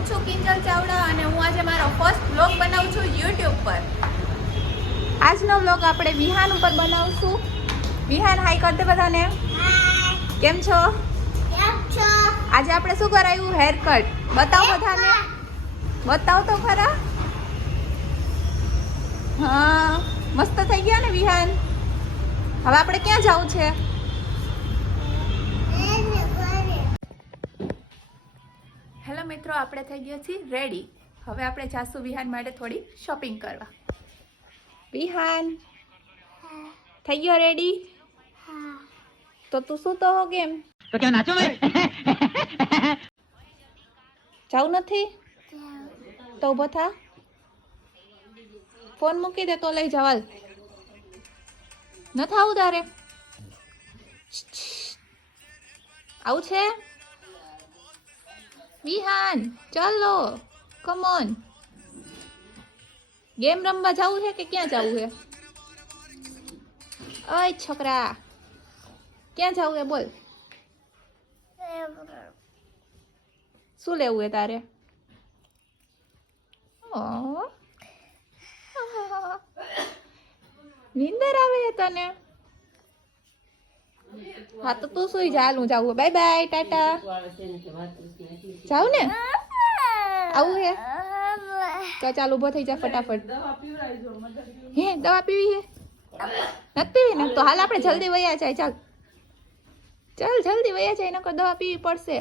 હું છું કિંજલ ચાવડા અને હું આજે મારો ફર્સ્ટ બ્લોગ બનાવું છું યુટ્યુબ પર. આજનો બ્લોગ આપણે વિહાન ઉપર બનાવશું. વિહાન હાઈ કરતે બધાને. કેમ છો? આજે આપણે શું કરાયું? હેર કટ બતાવો બધાને. બતાવો તો ખરા. હા મસ્ત થઈ ગયા ને વિહાન? હવે આપણે ક્યાં જવું છે? હેલો મિત્રો આપણે થઈ ગયા છીએ રેડી. હવે આપણે જાસુ વિહાન માટે થોડી શોપિંગ કરવા. વિહાન થઈ ગયો રેડી? તો તું શું તો હો કેમ? તો જાવ નથી? તો ઊભો થા. ફોન મૂકી દે તો લઈ જવાલ ન થાવું તારે? આવું છે? વિહાન, ચાલો કમોન ગેમ રમવા જવું છે કે ક્યાં જવું છે? ઓય છોકરા, ક્યાં જવું છે બોલ. શું લેવું છે તારે? નિંદર આવે તને? હા તો તું સુઈ જા, હાલ હું જાઉં બાય બાય, ટાટા. જાવ ને. આવું હે. તો ચાલ ઊભો થઈ જા ફટાફટ. હે દવા પીવી હે? નથી પીવી? ને તો હાલ આપણે જલ્દી વયા જાય ચાલ. ચાલ જલ્દી વયા જાય નકર દવા પીવી પડશે.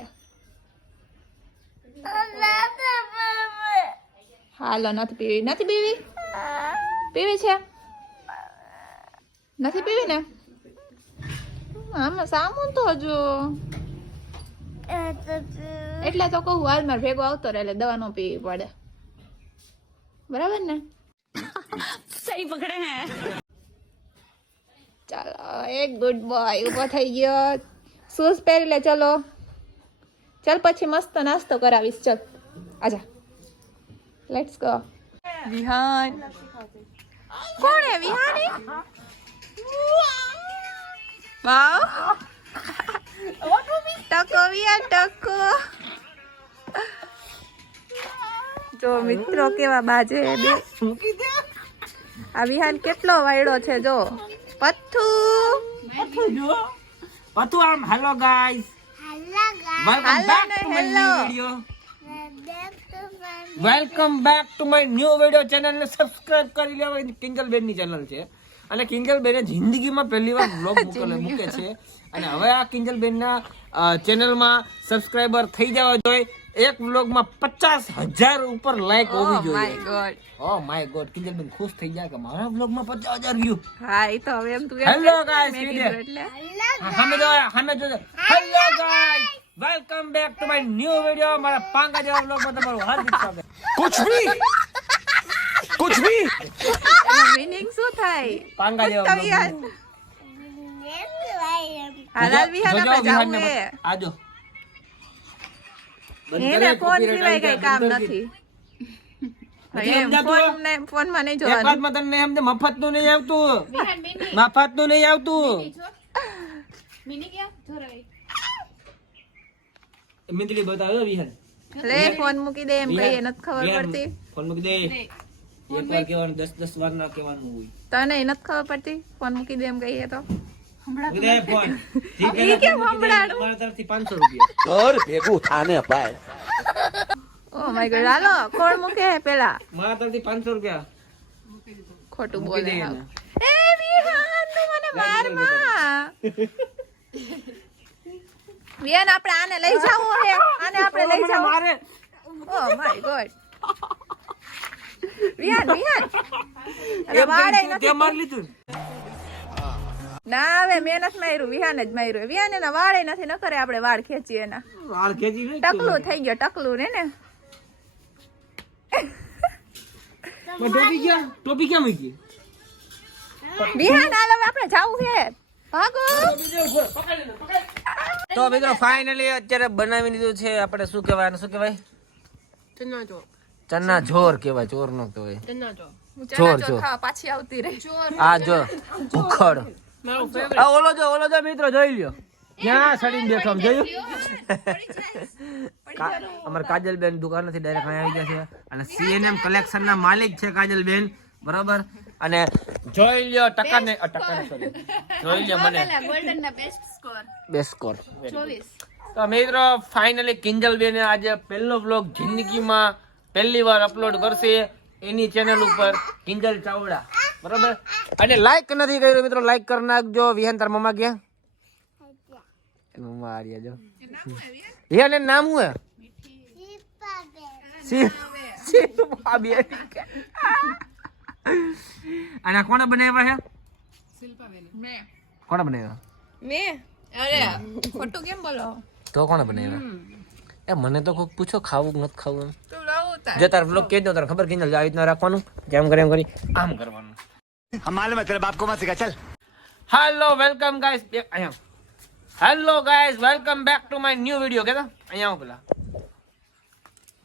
હાલો નથી પીવી. નથી પીવી? પીવી છે? નથી પીવી ને? આમાં સામું તો જો એટલે તો કહું હાલ મારે ભેગો આવતો રહે એટલે દવા ન પીવી પડે બરાબર ને? સહી પકડે હે. ચાલો એક ગુડ બોય ઊભો થઈ ગયો. શૂઝ પહેરી લે ચલો. ચાલ પછી મસ્ત નાસ્તો કરાવીશ ચલ. આજા. Let's go Vihaan. કોણ હે વિહાની? વાવ. ટકો વિહાન ટક. જો મિત્રો કેવા બાજે બે? આ વિહાન કેટલો વાયડો છે જો. પથ્થુ. પતુ આમ hello guys welcome back to my. New video welcome back to my new video channel ને સબસ્ક્રાઇબ કરી લેવા કિંગલ બેનની ચેનલ છે. અને કિંગલ બેને જિંદગીમાં પહેલી વાર બ્લોગ મૂકેલો મૂકે છે. અને હવે આ કિંગલ બેન ના ચેનલમાં સબસ્ક્રાઇબર થઈ જવા જોઈએ. એક વ્લોગમાં પચાસ હજાર ઉપર લાઈક હોવી જોઈએ god oh my god Kinjal ben ખુશ થઈ જાય કે મારા વ્લોગમાં પચાસ હજાર વ્યૂ હા એ તો હવે એમ તું એમ Hello કહેશ ને, guys, મેં video. કીધું એટલે હમે જો હમે જો hello guys welcome back to my new video મારા પાંગા જેવા વ્લોગમાં તમારું હાર્દિક સ્વાગત कुछ भी कुछ भी એનો meaning શું થાય પાંગા જેવા તો યાર vlog. હાલાલ વિહાન જોજો આપણે જાવું વિહાનને હે બતા- આજો બંધ એને ફોન સિવાય કઈ કામ નથી. નથી એમ સમજાતું? ફોનમાં નહીં જોવાનું. તને એમ મફતનું નહીં આવતું. મફતનું નહીં આવતું. મિંદડી બતાવ્યો વિહાન. લે ફોન મૂકી દે એમ કહીએ નથી ખબર પડતી. ફોન મૂકી દે. એક વાર કહેવાનું દસ દસ વાર ના કહેવાનું હોય. તને નથી ખબર પડતી? ફોન મૂકી દે એમ કહીએ તો. ઉદય મૂકે પેલા? મારા તરફથી રૂપિયા. ખોટું બોલે એ આપણે આને લઈ જાવો હે. આને આપણે લઈ જાવો. મારે. અરે વાડે લીધું ના હવે મેં નથી માર્યું વિહાન જ માર્યું. વિહાન ના વાળે નથી ન કરે આપણે વાળ ખેંચીએ એના. વાળ ખેંચી નહીં ટકલું થઈ ગયો ટકલું ને. ને ટોપી ક્યાં? ટોપી ક્યાં મૂકી? વિહાન હાલ હવે આપણે જાવું છે. ભાગો. તો મિત્રો ફાઇનલી અત્યારે બનાવી લીધું છે આપણે શું કહેવાય શું કહેવાય? ચના જોર કહેવાય ચોર નો કહેવાય. જોર, ચોર. ચોર. ખાવા પાછી આવતી રહી. આ જો ઉખડ. આ ઓલો જો ઓલો જો મિત્રો જોઈ લ્યો. ક્યાં સડીને બેઠો આમ જોયું અમારે કાજલબેન દુકાનેથી ડાયરેક્ટ અહીંયા આવી ગયા છે. અને સીએનએમ કલેક્શનના માલિક છે કાજલબેન. બરાબર? અને જોઈ લ્યો ટકાને અ, ટકાને સોરી જોઈ લ્યો મને. ગોલ્ડન ના બેસ્ટ સ્કોર બેસ્ટ સ્કોર ચોવીસ. તો મિત્રો ફાઇનલી કિંજલબેને આજે પહેલો વ્લોગ જિંદગીમાં પહેલી વાર અપલોડ કરશે એની ચેનલ ઉપર કિંજલ ચાવડા. બરાબર? અને લાઈક નથી કર્યું મિત્રો લાઈક કરી નાખજો. વિહાન તાર મમ્મા ગયા? મમ્મા આ જો વિહાન એનું નામ શું હે? અને આ કોણે બનાવ્યા છે મેં કોણે બનાવ્યા? મેં? અરે ખોટું કેમ બોલો? તો કોણે બનાવ્યા? એ મને તો કોઈ પૂછો ખાવું કે નથી ખાવું જો તાર બ્લોગ કહી દો તારે ખબર કીધું આવી રીતના રાખવાનું? કેમ કરે એમ કરી? આમ કરવાનું. માલુમ તેરે બાપ કો મત સિખા ચલ હેલો વેલકમ ગાઈસ અહીંયા hello guys welcome back to my new video કેતા અહીંયા હું પેલા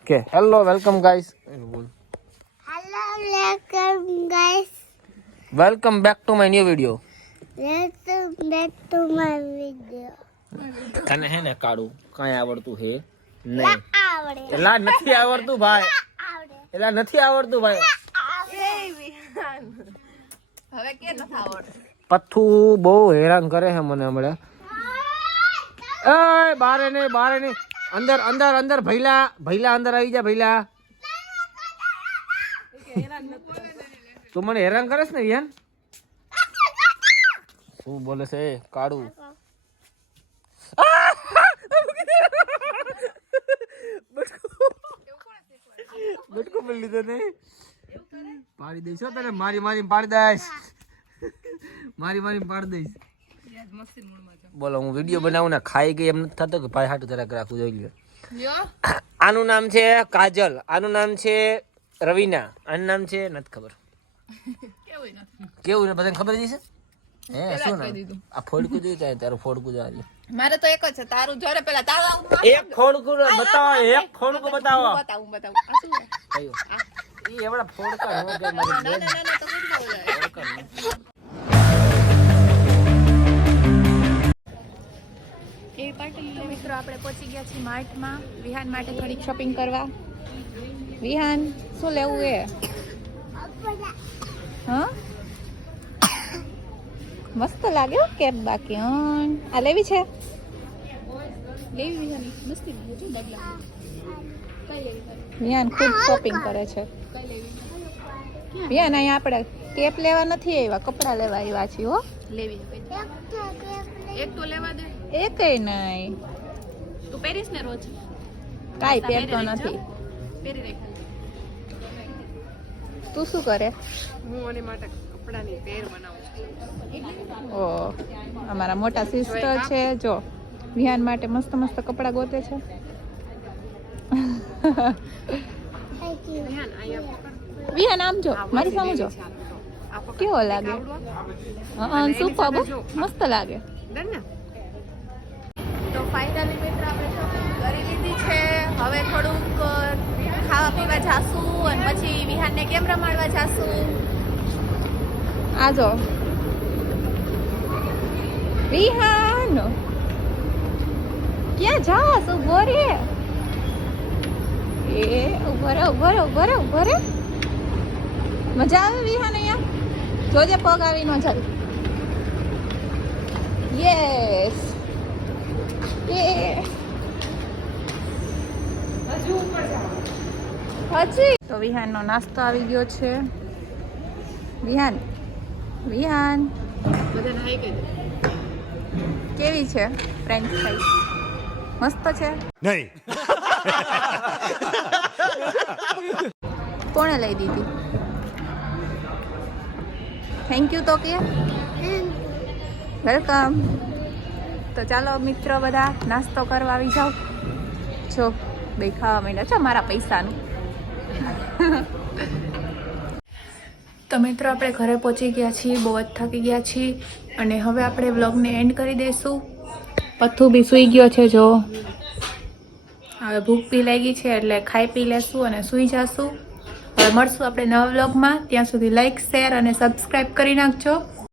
કે હેલો વેલકમ ગાઈસ બોલ hello welcome guys welcome back to my new video welcome back to my video તને હે ને કાળું કઈ આવડતું હે? નહીં. આવડે। નથી આવડતું ભાઈ. એલા નથી આવડતું ભાઈ. હવે કે નથી આવડતું પથ્થુ બહુ હેરાન કરે છે મને હમણાં. એ બારે ને બારે ને અંદર અંદર અંદર, ભૈલા ભૈલા અંદર આવી જા, ભૈલા. તું મને હેરાન કરે છે ને વિહાન શું બોલે છે? કાળું. બટકો. પડી લીધો ને પાડી દઈશ તને. મારી મારી પાડી દઈશ. મારી મારી પાડી દઈશ. બોલો હું વીડિયો બનાવું ને ખાઈ ગઈ એમ નથી થતો કે ભાઈ હાટું જરાક રાખવું જોઈ લે આનું નામ છે કાજલ. આનું નામ છે રવિના. આનું નામ છે નથી ખબર. કેવું ને બધાને ખબર જ છે હે શું નામ? આ ફોડકું જોયું ત્યાં તારું ફોડકું જો આજે મારે તો એક જ છે તારું જોરે પેલા તારું એક ફોડકું બતાવો એક ફોડકું બતાવો બતાવું. બતાવું આ શું કયું? એ પાર્ટી મિત્રો આપણે પહોંચી ગયા છીએ માર્ટમાં. વિહાન માટે થોડીક શોપિંગ કરવા. વિહાન શું લેવું એ? હા? મસ્ત લાગે કેબ કેપ બાકી. હં. આ લેવી છે? લેવી વિહાન મસ્તી વિહાન ખુદ શોપિંગ કરે છે. વિહાન અહીંયા આપણે કેપ લેવા નથી આવ્યા કપડાં લેવા આવ્યા છીએ હો. લેવી એક તો લેવા દે. એકય નહીં. તું પહેરીશ ને રોજ? કાઈ પહેરતો નથી. પહેરી રાખ તું શું કરે? હું અને માટે કપડાની પેર બનાવું છું. ઓ અમારા મોટા સિસ્ટર છે જો. વિહાન માટે મસ્ત મસ્ત કપડાં ગોતે છે. વિહાન આમ જો મારી સામે જો. કેવો લાગે? હા સુપર મસ્ત લાગે. તો ફાઇનલી મિત્ર આપણે શોપિંગ કરી લીધી છે. હવે થોડુંક ખાવા પીવા જાશું અને પછી વિહાનને કેમ રમાડવા જાશું? આ જો વિહાન! ક્યાં જાસ? ઊભો રે. એ ઊભો રે ઊભો રે ઊભો રે ઊભો રે મજા આવે વિહાન અહીંયા? જોજે પગ આવી ન જાય. યસ હજી તો વિહાનનો નાસ્તો આવી ગયો છે. વિહાન વિહાન. કેવી છે? ફ્રેન્ચ ફ્રાઈસ મસ્ત છે? नहीं કોણે લઈ દીધી? થેન્ક યુ તો કે વેલકમ તો ચાલો મિત્રો બધા નાસ્તો કરવા આવી જાઓ. જો, દેખાવા માંડ્યા. છો મારા પૈસાનું. તો મિત્રો, આપણે ઘરે પહોંચી ગયા છીએ, બહુ જ થાકી ગયા છીએ. અને હવે આપણે વ્લોગને એન્ડ કરી દઈશું. પથ્થું બી સૂઈ ગયો છે, જો. હવે ભૂખ બી લાગી છે એટલે ખાઈ પી લેશું અને સૂઈ જશું. હવે મળશું આપણે નવા વ્લોગમાં. ત્યાં સુધી લાઈક શેર અને સબસ્ક્રાઈબ કરી નાખજો.